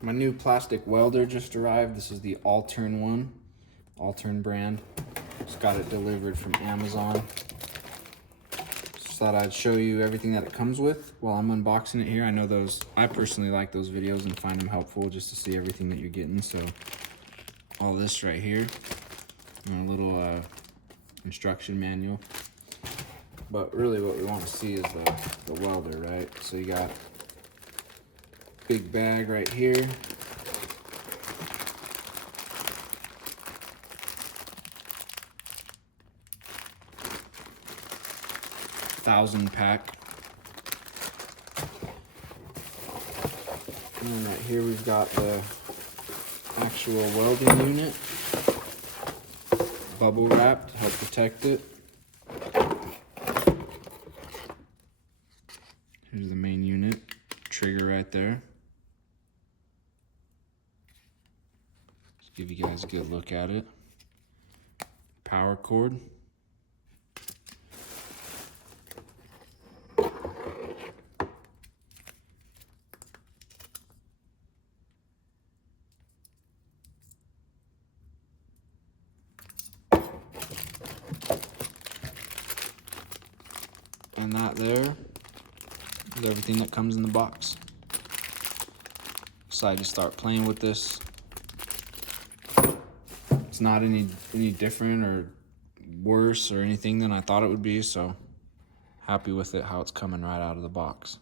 My new plastic welder just arrived. This is the Allturn one, Allturn brand. Just got it delivered from Amazon. Just thought I'd show you everything that it comes with while I'm unboxing it here. I know I personally like those videos and find them helpful just to see everything that you're getting. So all this right here, and a little instruction manual. But really what we want to see is the welder, right? So you got big bag right here. $1,000 pack. And then right here we've got the actual welding unit, bubble wrapped to help protect it. Here's the main unit, trigger right there. Just give you guys a good look at it. Power cord. And that there is everything that comes in the box. Decided to start playing with this. It's not any different or worse or anything than I thought it would be, so happy with it, how it's coming right out of the box.